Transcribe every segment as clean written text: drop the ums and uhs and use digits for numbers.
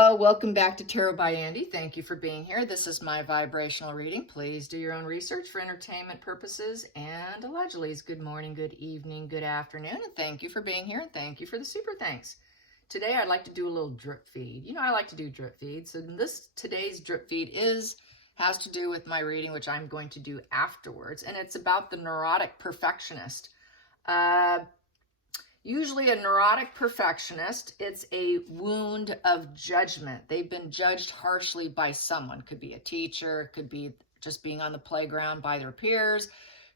Hello, welcome back to Tarot by Andy. Thank you for being here. This is my vibrational reading. Please do your own research for entertainment purposes and allegedly. Good morning, good evening, good afternoon, and thank you for being here, and thank you for the super thanks. Today I'd like to do a little drip feed. You know, I like to do drip feeds. So today's drip feed has to do with my reading, which I'm going to do afterwards, and it's about the neurotic perfectionist. Usually a neurotic perfectionist, it's a wound of judgment. They've been judged harshly by someone. Could be a teacher, could be just being on the playground by their peers,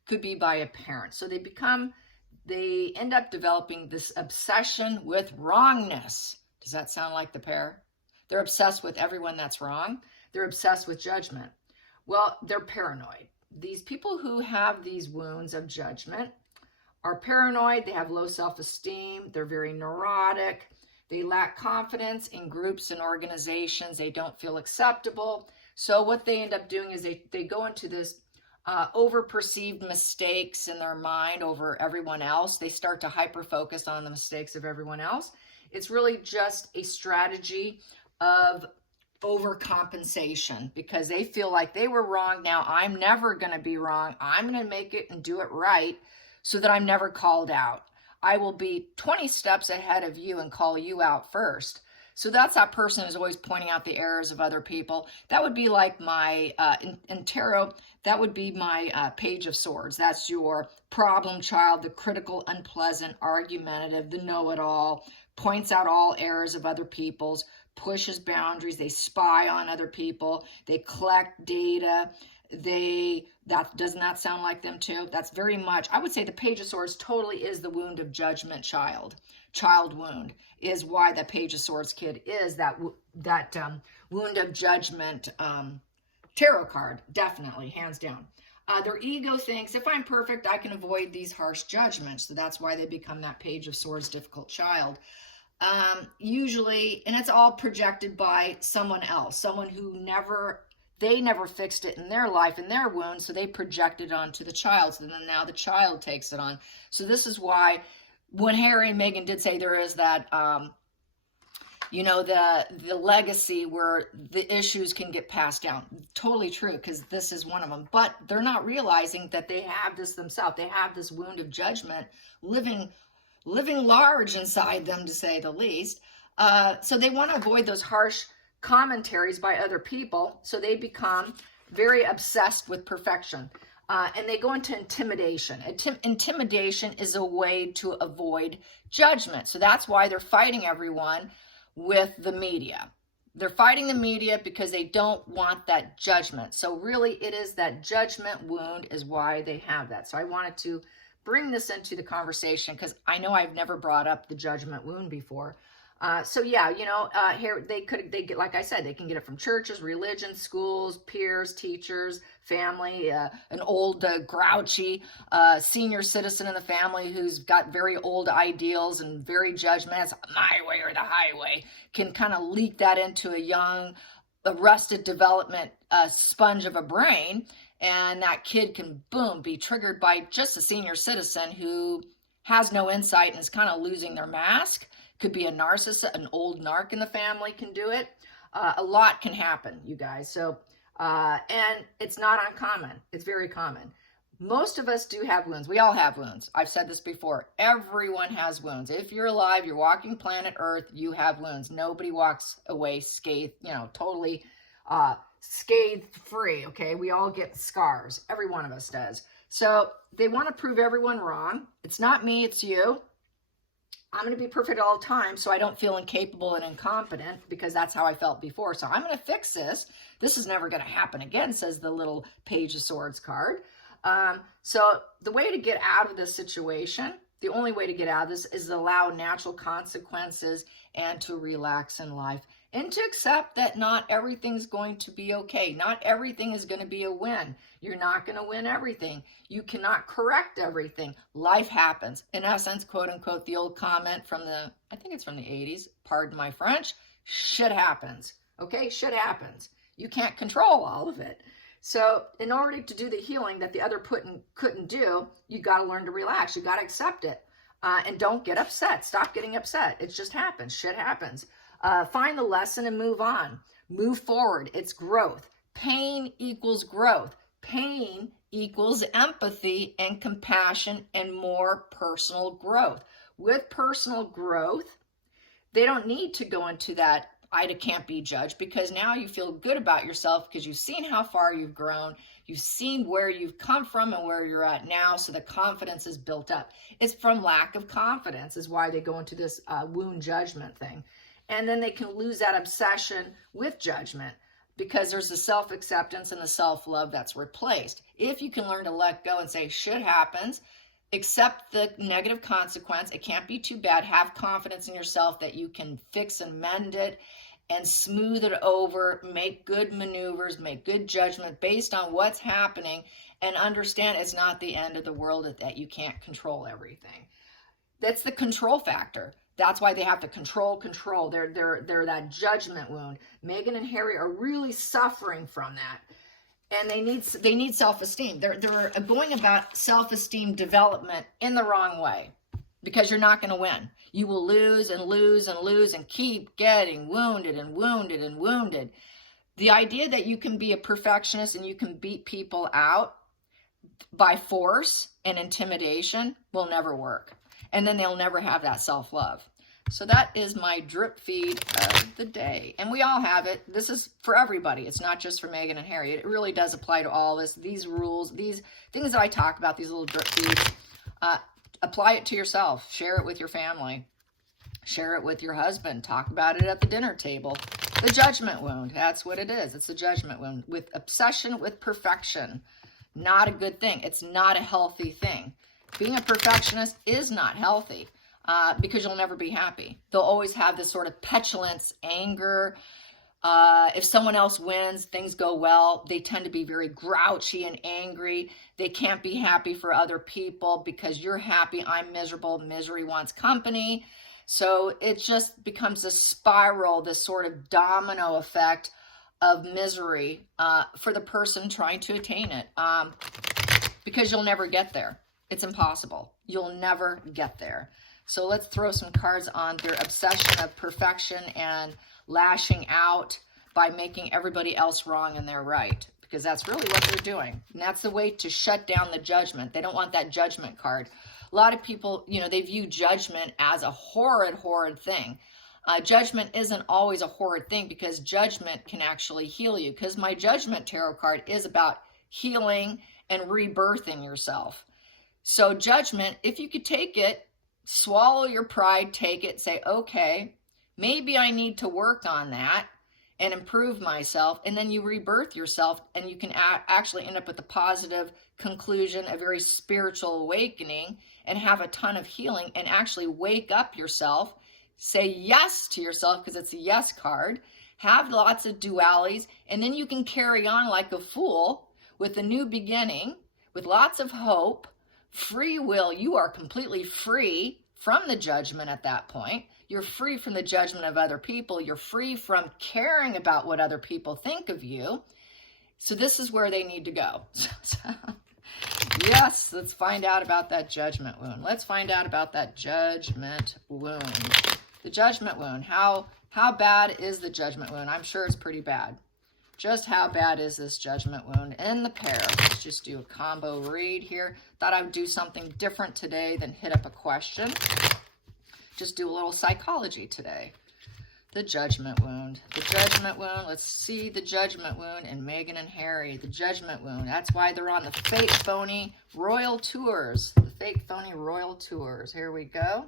could be by a parent. So they end up developing this obsession with wrongness. Does that sound like the pair? They're obsessed with everyone that's wrong. They're obsessed with judgment. Well, they're paranoid. These people who have these wounds of judgment are paranoid, they have low self-esteem, they're very neurotic, they lack confidence in groups and organizations, they don't feel acceptable. So what they end up doing is they go into this over-perceived mistakes in their mind over everyone else. They start to hyper-focus on the mistakes of everyone else. It's really just a strategy of overcompensation because they feel like they were wrong. Now I'm never going to be wrong. I'm going to make it and do it right, so that I'm never called out. I will be 20 steps ahead of you and call you out first. So that's that person who's always pointing out the errors of other people. That would be like my, in tarot, that would be my Page of Swords. That's your problem child, the critical, unpleasant, argumentative, the know-it-all, points out all errors of other people's, pushes boundaries, they spy on other people, they collect data, that does not sound like them too. That's very much, I would say the Page of Swords totally is the wound of judgment child wound is why the Page of Swords kid is that wound of judgment tarot card, definitely, hands down. Their ego thinks if I'm perfect, I can avoid these harsh judgments. So that's why they become that Page of Swords difficult child. Usually, and it's all projected by someone else, someone who they never fixed it in their life, in their wound, so they project it onto the child. So then now the child takes it on. So this is why when Harry and Meghan did say there is that, the legacy where the issues can get passed down. Totally true, because this is one of them. But they're not realizing that they have this themselves. They have this wound of judgment living large inside them, to say the least. So they want to avoid those harsh commentaries by other people, so they become very obsessed with perfection, and they go into intimidation. Intimidation is a way to avoid judgment, so that's why they're fighting everyone with the media. They're fighting the media because they don't want that judgment. So really it is that judgment wound is why they have that. So I wanted to bring this into the conversation because I know I've never brought up the judgment wound before. Here they get, like I said, they can get it from churches, religion, schools, peers, teachers, family, an old grouchy senior citizen in the family who's got very old ideals and very judgmental. It's my way or the highway, can kind of leak that into a young, arrested development sponge of a brain, and that kid can, boom, be triggered by just a senior citizen who has no insight and is kind of losing their mask. Could be a narcissist, an old narc in the family can do it. A lot can happen, you guys. So, and it's not uncommon. It's very common. Most of us do have wounds. We all have wounds. I've said this before. Everyone has wounds. If you're alive, you're walking planet Earth, you have wounds. Nobody walks away scathed, totally scathed free, okay? We all get scars. Every one of us does. So they want to prove everyone wrong. It's not me, it's you. I'm going to be perfect all the time so I don't feel incapable and incompetent because that's how I felt before. So I'm going to fix this. This is never going to happen again, says the little Page of Swords card. So the way to get out of this situation, the only way to get out of this is to allow natural consequences and to relax in life and to accept that not everything's going to be okay. Not everything is going to be a win. You're not going to win everything. You cannot correct everything. Life happens. In essence, quote unquote, the old comment from I think it's from the 80s, pardon my French, shit happens. Okay, shit happens. You can't control all of it. So in order to do the healing that the other couldn't do, you got to learn to relax. You got to accept it. And don't get upset. Stop getting upset. It just happens. Shit happens. Find the lesson and move on. Move forward. It's growth. Pain equals growth. Pain equals empathy and compassion and more personal growth. With personal growth, they don't need to go into that I can't be judged, because now you feel good about yourself because you've seen how far you've grown. You've seen where you've come from and where you're at now. So the confidence is built up. It's from lack of confidence is why they go into this wound judgment thing. And then they can lose that obsession with judgment because there's the self-acceptance and the self-love that's replaced. If you can learn to let go and say shit happens, accept the negative consequence. It can't be too bad. Have confidence in yourself that you can fix and mend it and smooth it over, make good maneuvers, make good judgment based on what's happening, and understand it's not the end of the world, that you can't control everything. That's the control factor. That's why they have to control. They're that judgment wound. Meghan and Harry are really suffering from that. And they need self-esteem. They're going about self-esteem development in the wrong way, because you're not going to win. You will lose and lose and lose and keep getting wounded and wounded and wounded. The idea that you can be a perfectionist and you can beat people out by force and intimidation will never work. And then they'll never have that self-love. So that is my drip feed of the day. And we all have it. This is for everybody. It's not just for Meghan and Harry. It really does apply to all of us. These rules, these things that I talk about, these little drip feeds, apply it to yourself. Share it with your family. Share it with your husband. Talk about it at the dinner table. The judgment wound, that's what it is. It's a judgment wound with obsession with perfection. Not a good thing. It's not a healthy thing. Being a perfectionist is not healthy. Because you'll never be happy. They'll always have this sort of petulance, anger. If someone else wins, things go well, they tend to be very grouchy and angry. They can't be happy for other people because you're happy, I'm miserable, misery wants company. So it just becomes a spiral, this sort of domino effect of misery for the person trying to attain it. Because you'll never get there. It's impossible. You'll never get there. So let's throw some cards on their obsession of perfection and lashing out by making everybody else wrong and they're right. Because that's really what they're doing. And that's the way to shut down the judgment. They don't want that judgment card. A lot of people, they view judgment as a horrid, horrid thing. Judgment isn't always a horrid thing because judgment can actually heal you. Because my judgment tarot card is about healing and rebirthing yourself. So judgment, if you could take it, swallow your pride, take it, say, okay, maybe I need to work on that and improve myself. And then you rebirth yourself and you can actually end up with a positive conclusion, a very spiritual awakening, and have a ton of healing and actually wake up yourself, say yes to yourself because it's a yes card, have lots of dualities, and then you can carry on like a fool with a new beginning, with lots of hope. Free will, you are completely free from the judgment at that point. You're free from the judgment of other people. You're free from caring about what other people think of you. So this is where they need to go. Yes, let's find out about that judgment wound. Let's find out about that judgment wound. The judgment wound. How bad is the judgment wound? I'm sure it's pretty bad. Just how bad is this judgment wound in the pair? Let's just do a combo read here. Thought I would do something different today than hit up a question. Just do a little psychology today. The judgment wound. The judgment wound. Let's see the judgment wound in Meghan and Harry. The judgment wound. That's why they're on the fake, phony royal tours. The fake, phony royal tours. Here we go.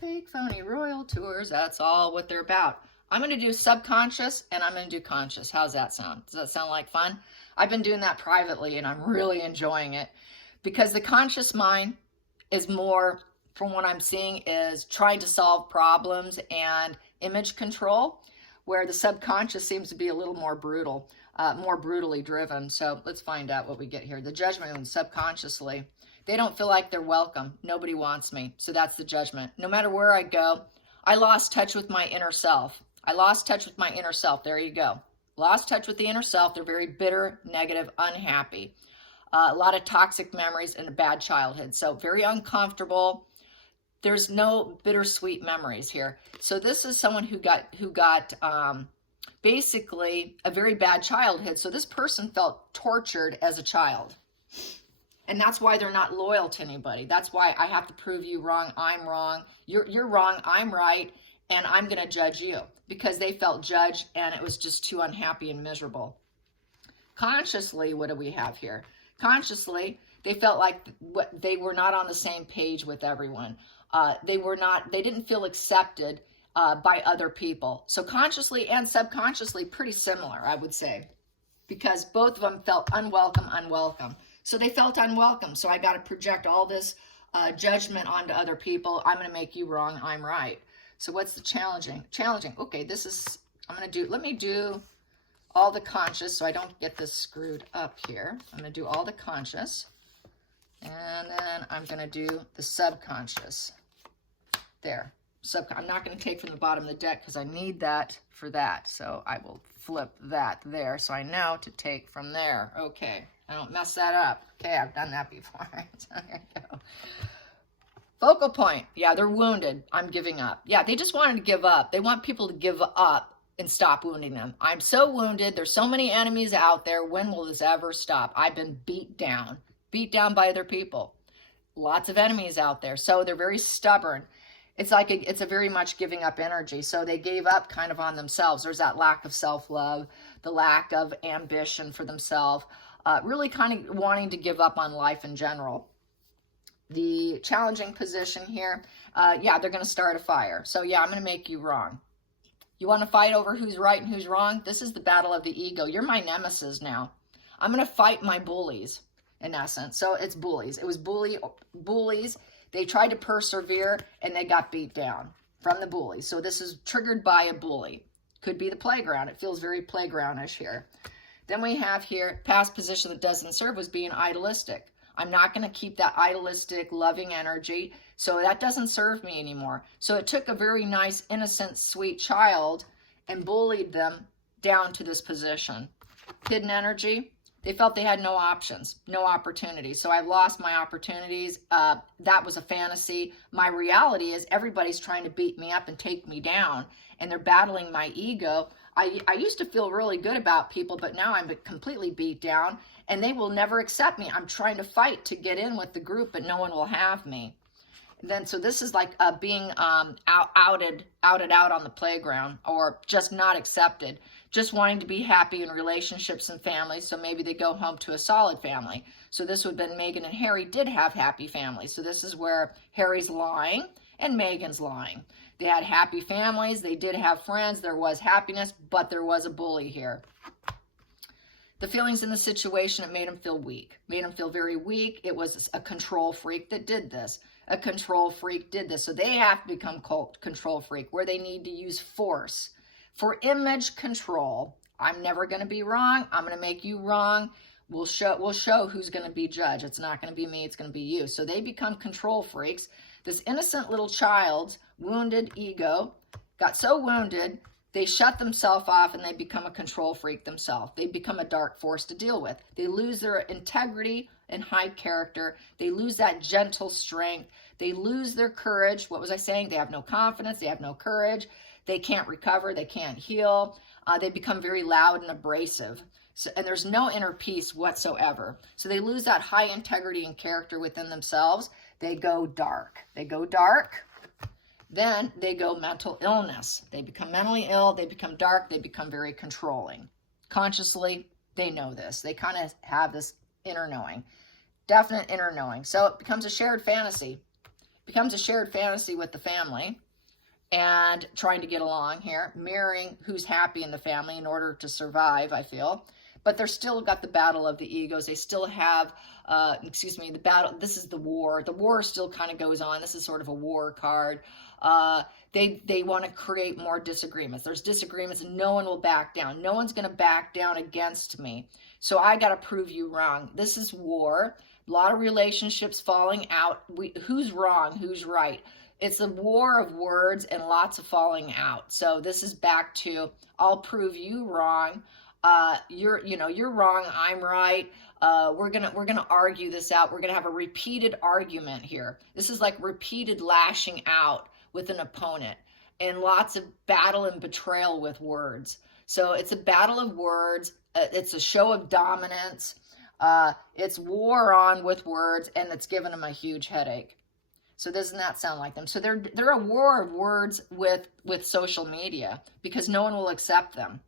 Fake, phony royal tours. That's all what they're about. I'm going to do subconscious and I'm going to do conscious. How's that sound? Does that sound like fun? I've been doing that privately and I'm really enjoying it because the conscious mind is more, from what I'm seeing, is trying to solve problems and image control, where the subconscious seems to be a little more brutal, more brutally driven. So let's find out what we get here. The judgment wound subconsciously. They don't feel like they're welcome. Nobody wants me. So that's the judgment. No matter where I go, I lost touch with my inner self. I lost touch with my inner self. There you go. Lost touch with the inner self. They're very bitter, negative, unhappy. A lot of toxic memories and a bad childhood. So very uncomfortable. there's no bittersweet memories here. So this is someone who got basically a very bad childhood. So this person felt tortured as a child. And that's why they're not loyal to anybody. That's why I have to prove you wrong. I'm wrong. You're wrong. I'm right. And I'm going to judge you, because they felt judged and it was just too unhappy and miserable. Consciously, what do we have here? Consciously, they felt like they were not on the same page with everyone. They didn't feel accepted by other people. So consciously and subconsciously, pretty similar, I would say, because both of them felt unwelcome. So they felt unwelcome. So I got to project all this judgment onto other people. I'm going to make you wrong. I'm right. So what's the challenging? Okay, let me do all the conscious so I don't get this screwed up here. I'm going to do all the conscious. And then I'm going to do the subconscious. There. I'm not going to take from the bottom of the deck because I need that for that. So I will flip that there so I know to take from there. Okay. I don't mess that up. Okay, I've done that before. So there you go. Focal point. Yeah, they're wounded. I'm giving up. Yeah, they just wanted to give up. They want people to give up and stop wounding them. I'm so wounded. There's so many enemies out there. When will this ever stop? I've been beat down by other people. Lots of enemies out there. So they're very stubborn. It's like it's a very much giving up energy. So they gave up kind of on themselves. There's that lack of self-love, the lack of ambition for themselves, really kind of wanting to give up on life in general. The challenging position here, yeah, they're going to start a fire. So yeah, I'm going to make you wrong. You want to fight over who's right and who's wrong? This is the battle of the ego. You're my nemesis now. I'm going to fight my bullies, in essence. So it's bullies. It was bullies. They tried to persevere and they got beat down from the bullies. So this is triggered by a bully. Could be the playground. It feels very playgroundish here. Then we have here, past position that doesn't serve was being idealistic. I'm not going to keep that idealistic, loving energy. So that doesn't serve me anymore. So it took a very nice, innocent, sweet child and bullied them down to this position. Hidden energy, they felt they had no options, no opportunities. So I've lost my opportunities. That was a fantasy. My reality is everybody's trying to beat me up and take me down, and they're battling my ego. I used to feel really good about people, but now I'm completely beat down, and they will never accept me. I'm trying to fight to get in with the group, but no one will have me. Then, so this is like being outed out on the playground, or just not accepted, just wanting to be happy in relationships and families. So maybe they go home to a solid family. So this would have been Megan and Harry did have happy families. So this is where Harry's lying and Megan's lying. They had happy families. They did have friends. There was happiness, but there was a bully here. The feelings in the situation, it made him feel weak. Made him feel very weak. It was a control freak that did this. A control freak did this. So they have to become control freak, where they need to use force for image control. I'm never going to be wrong. I'm going to make you wrong. We'll show who's going to be judge. It's not going to be me. It's going to be you. So they become control freaks. This innocent little child's wounded ego got so wounded, they shut themselves off and they become a control freak themselves. They become a dark force to deal with. They lose their integrity and high character. They lose that gentle strength. They lose their courage. What was I saying? They have no confidence. They have no courage. They can't recover. They can't heal. They become very loud and abrasive. So, and there's no inner peace whatsoever. So they lose that high integrity and character within themselves. They go dark. They go dark. Then they go mental illness. They become mentally ill. They become dark. They become very controlling. Consciously, they know this. They kind of have this inner knowing. Definite inner knowing. So it becomes a shared fantasy. It becomes a shared fantasy with the family and trying to get along here, mirroring who's happy in the family in order to survive, I feel. But they're still got the battle of the egos. They still have, the battle. This is the war. The war still kind of goes on. This is sort of a war card. They want to create more disagreements. There's disagreements and no one will back down. No one's going to back down against me. So I got to prove you wrong. This is war. A lot of relationships falling out. Who's wrong? Who's right? It's a war of words and lots of falling out. So this is back to, I'll prove you wrong. you're wrong, I'm right. We're gonna argue this out. We're gonna have a repeated argument here. This is like repeated lashing out with an opponent, and lots of battle and betrayal with words. So it's a battle of words. It's a show of dominance. It's war on with words, and it's given them a huge headache. So doesn't that sound like them? So they're a war of words with social media, because no one will accept them.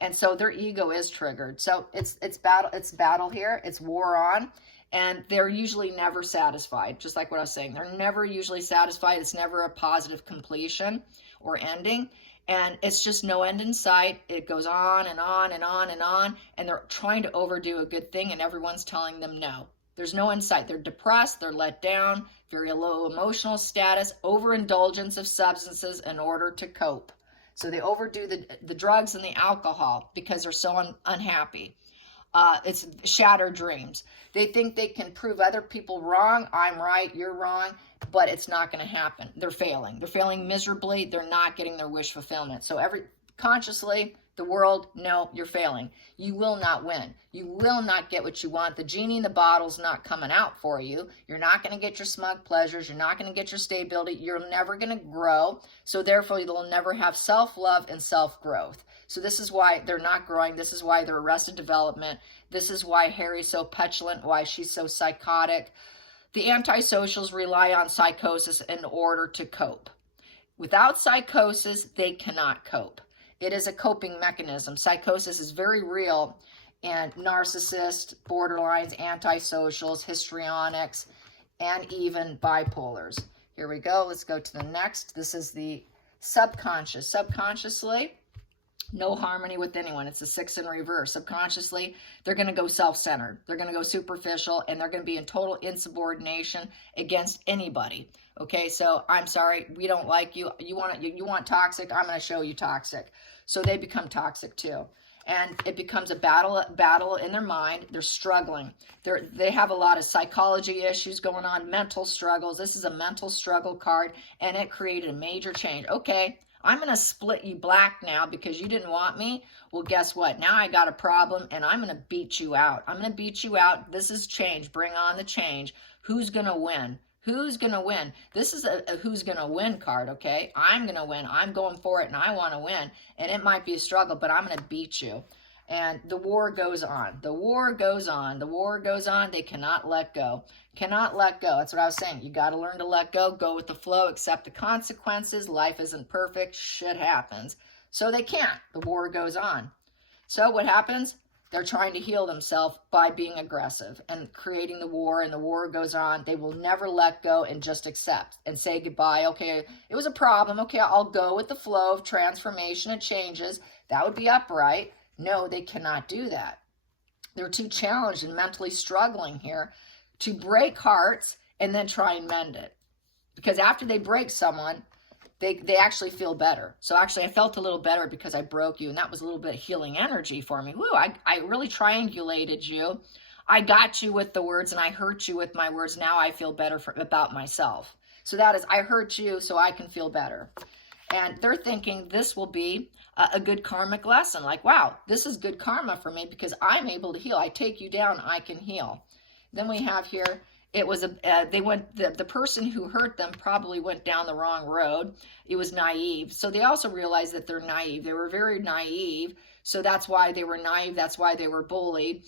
And so their ego is triggered. So it's battle here. It's war on, and they're usually never satisfied. Just like what I was saying, they're never usually satisfied. It's never a positive completion or ending, and it's just no end in sight. It goes on and on and on and on, and they're trying to overdo a good thing, and everyone's telling them no. There's no end sight. They're depressed. They're let down. Very low emotional status. Overindulgence of substances in order to cope. So they overdo the drugs and the alcohol because they're so unhappy. It's shattered dreams. They think they can prove other people wrong. I'm right, you're wrong, but it's not going to happen. They're failing. They're failing miserably. They're not getting their wish fulfillment. So consciously, the world, no, you're failing. You will not win. You will not get what you want. The genie in the bottle's not coming out for you. You're not going to get your smug pleasures. You're not going to get your stability. You're never going to grow. So therefore, you'll never have self-love and self-growth. So this is why they're not growing. This is why they're arrested development. This is why Harry's so petulant, why she's so psychotic. The antisocials rely on psychosis in order to cope. Without psychosis, they cannot cope. It is a coping mechanism. Psychosis is very real in narcissists, borderlines, antisocials, histrionics, and even bipolars. Here we go. Let's go to the next. This is the subconscious. Subconsciously, no harmony with anyone. It's a 6 in reverse. Subconsciously, they're going to go self-centered. They're going to go superficial, and they're going to be in total insubordination against anybody. Okay, so I'm sorry, we don't like you. You want toxic, I'm going to show you toxic. So they become toxic too. And it becomes a battle in their mind. They're struggling. They have a lot of psychology issues going on, mental struggles. This is a mental struggle card, and it created a major change. Okay, I'm going to split you black now because you didn't want me. Well, guess what? Now I got a problem, and I'm going to beat you out. I'm going to beat you out. This is change. Bring on the change. Who's going to win? Who's going to win? This is a who's going to win card, okay? I'm going to win. I'm going for it, and I want to win. And it might be a struggle, but I'm going to beat you. And the war goes on. The war goes on. The war goes on. They cannot let go. Cannot let go. That's what I was saying. You got to learn to let go. Go with the flow. Accept the consequences. Life isn't perfect. Shit happens. So they can't. The war goes on. So what happens? They're trying to heal themselves by being aggressive and creating the war, and the war goes on. They will never let go and just accept and say goodbye. Okay, it was a problem. Okay, I'll go with the flow of transformation and changes. That would be upright. No, they cannot do that. They're too challenged and mentally struggling here to break hearts and then try and mend it. Because after they break someone, they actually feel better. So actually I felt a little better because I broke you, and that was a little bit of healing energy for me. Woo, I really triangulated you. I got you with the words, and I hurt you with my words. Now I feel better about myself. So that is, I hurt you so I can feel better. And they're thinking this will be a good karmic lesson. Like, wow, this is good karma for me because I'm able to heal. I take you down, I can heal. Then we have here, it was the person who hurt them probably went down the wrong road. It was naive. So they also realized that they're naive. They were very naive. So that's why they were naive. That's why they were bullied.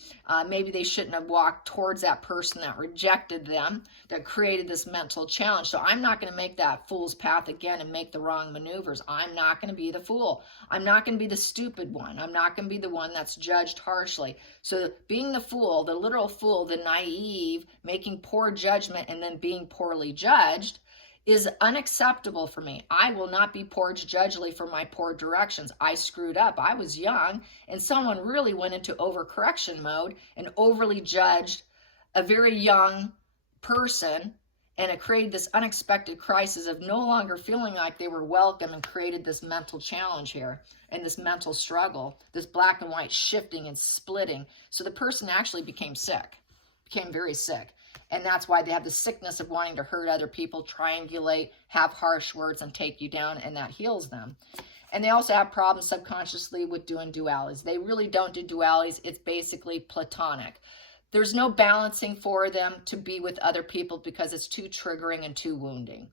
Maybe they shouldn't have walked towards that person that rejected them, that created this mental challenge. So I'm not going to make that fool's path again and make the wrong maneuvers. I'm not going to be the fool. I'm not going to be the stupid one. I'm not going to be the one that's judged harshly. So being the fool, the literal fool, the naive, making poor judgment and then being poorly judged is unacceptable for me. I will not be poor judgely for my poor directions. I screwed up. I was young, and someone really went into overcorrection mode and overly judged a very young person, and it created this unexpected crisis of no longer feeling like they were welcome, and created this mental challenge here and this mental struggle, this black and white shifting and splitting. So the person actually became sick, became very sick. And that's why they have the sickness of wanting to hurt other people, triangulate, have harsh words, and take you down, and that heals them. And they also have problems subconsciously with doing dualities. They really don't do dualities. It's basically platonic. There's no balancing for them to be with other people because it's too triggering and too wounding.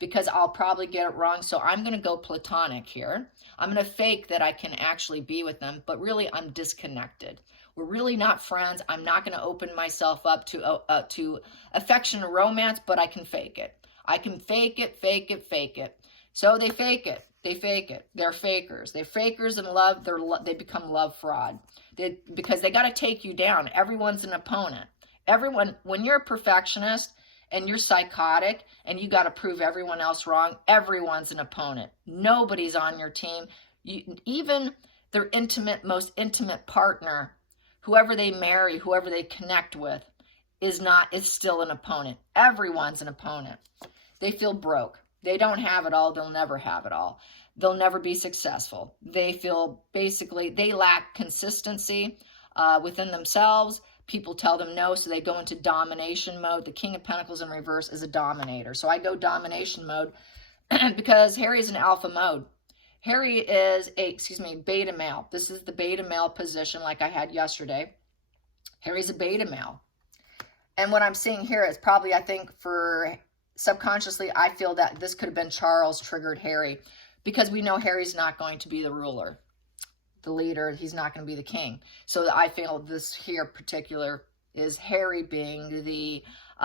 Because I'll probably get it wrong, so I'm going to go platonic here. I'm going to fake that I can actually be with them, but really I'm disconnected. We're really not friends. I'm not going to open myself up to affection or romance, but I can fake it. I can fake it, fake it, fake it. So they fake it. They fake it. They're fakers. They're fakers in love. They become love fraud. Because they got to take you down. Everyone's an opponent. Everyone, when you're a perfectionist and you're psychotic and you got to prove everyone else wrong, everyone's an opponent. Nobody's on your team. Even their most intimate partner, whoever they marry, whoever they connect with, is still an opponent. Everyone's an opponent. They feel broke. They don't have it all. They'll never have it all. They'll never be successful. They feel basically they lack consistency within themselves. People tell them no, so they go into domination mode. The King of Pentacles in reverse is a dominator. So I go domination mode because Harry is an alpha mode. Harry is beta male. This is the beta male position like I had yesterday. Harry's a beta male. And what I'm seeing here is probably, I think, for subconsciously, I feel that this could have been Charles triggered Harry, because we know Harry's not going to be the ruler, the leader. He's not going to be the king. So I feel this here particular is Harry being the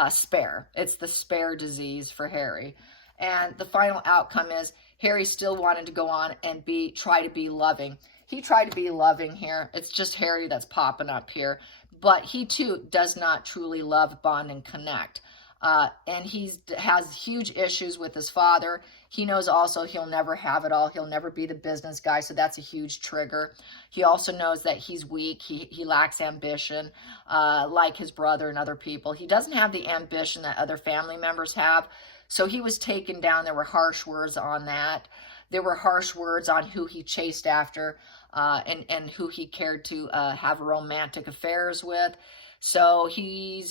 spare. It's the spare disease for Harry. And the final outcome is Harry still wanted to go on and try to be loving. He tried to be loving here. It's just Harry that's popping up here. But he too does not truly love, bond, and connect. And he has huge issues with his father. He knows also he'll never have it all. He'll never be the business guy. So that's a huge trigger. He also knows that he's weak. He lacks ambition, like his brother and other people. He doesn't have the ambition that other family members have. So he was taken down. There were harsh words on that. There were harsh words on who he chased after, and who he cared to have romantic affairs with. So he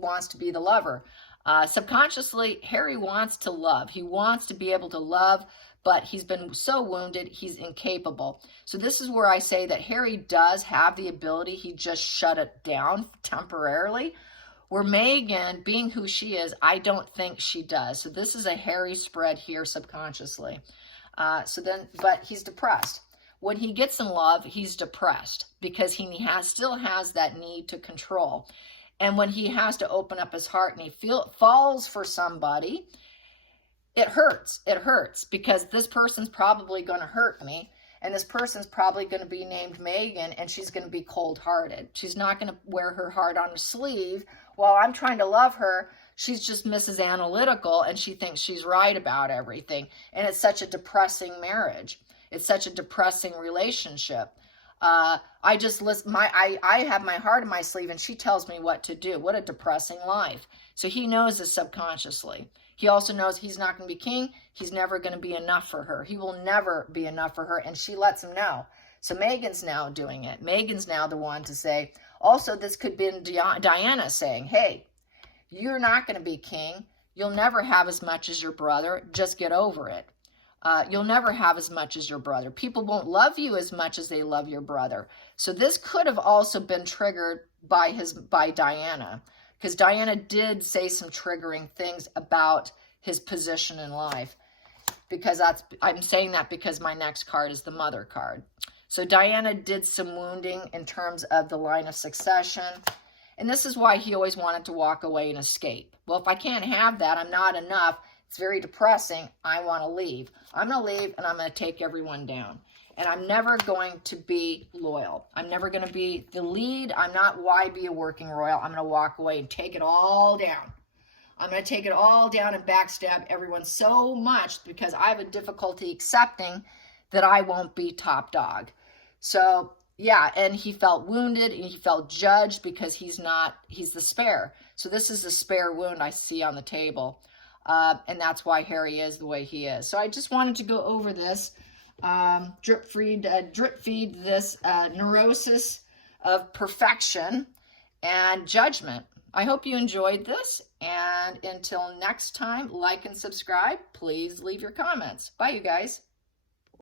wants to be the lover. Subconsciously, Harry wants to love. He wants to be able to love, but he's been so wounded, he's incapable. So this is where I say that Harry does have the ability. He just shut it down temporarily. Where Megan, being who she is, I don't think she does. So this is a Harry spread here subconsciously. But he's depressed. When he gets in love, he's depressed because he still has that need to control. And when he has to open up his heart and he falls for somebody, it hurts. It hurts because this person's probably going to hurt me. And this person's probably going to be named Megan, and she's going to be cold-hearted. She's not going to wear her heart on her sleeve. While I'm trying to love her, she's just Mrs. Analytical, and she thinks she's right about everything. And it's such a depressing marriage. It's such a depressing relationship. I have my heart in my sleeve, and she tells me what to do. What a depressing life. So he knows this subconsciously. He also knows he's not going to be king. He's never going to be enough for her. He will never be enough for her, and she lets him know. So Megan's now doing it. Megan's now the one to say, also this could be Diana saying, hey, you're not going to be king. You'll never have as much as your brother. Just get over it. You'll never have as much as your brother. People won't love you as much as they love your brother. So this could have also been triggered by Diana, because Diana did say some triggering things about his position in life. Because I'm saying that because my next card is the Mother card. So Diana did some wounding in terms of the line of succession. And this is why he always wanted to walk away and escape. Well, if I can't have that, I'm not enough. It's very depressing. I want to leave. I'm going to leave, and I'm going to take everyone down. And I'm never going to be loyal. I'm never going to be the lead. I'm not why be a working royal. I'm going to walk away and take it all down. I'm going to take it all down and backstab everyone so much because I have a difficulty accepting that I won't be top dog. So, yeah, and he felt wounded and he felt judged because he's the spare. So this is the spare wound I see on the table. And that's why Harry is the way he is. So I just wanted to go over this, drip feed this neurosis of perfection and judgment. I hope you enjoyed this. And until next time, like and subscribe. Please leave your comments. Bye, you guys.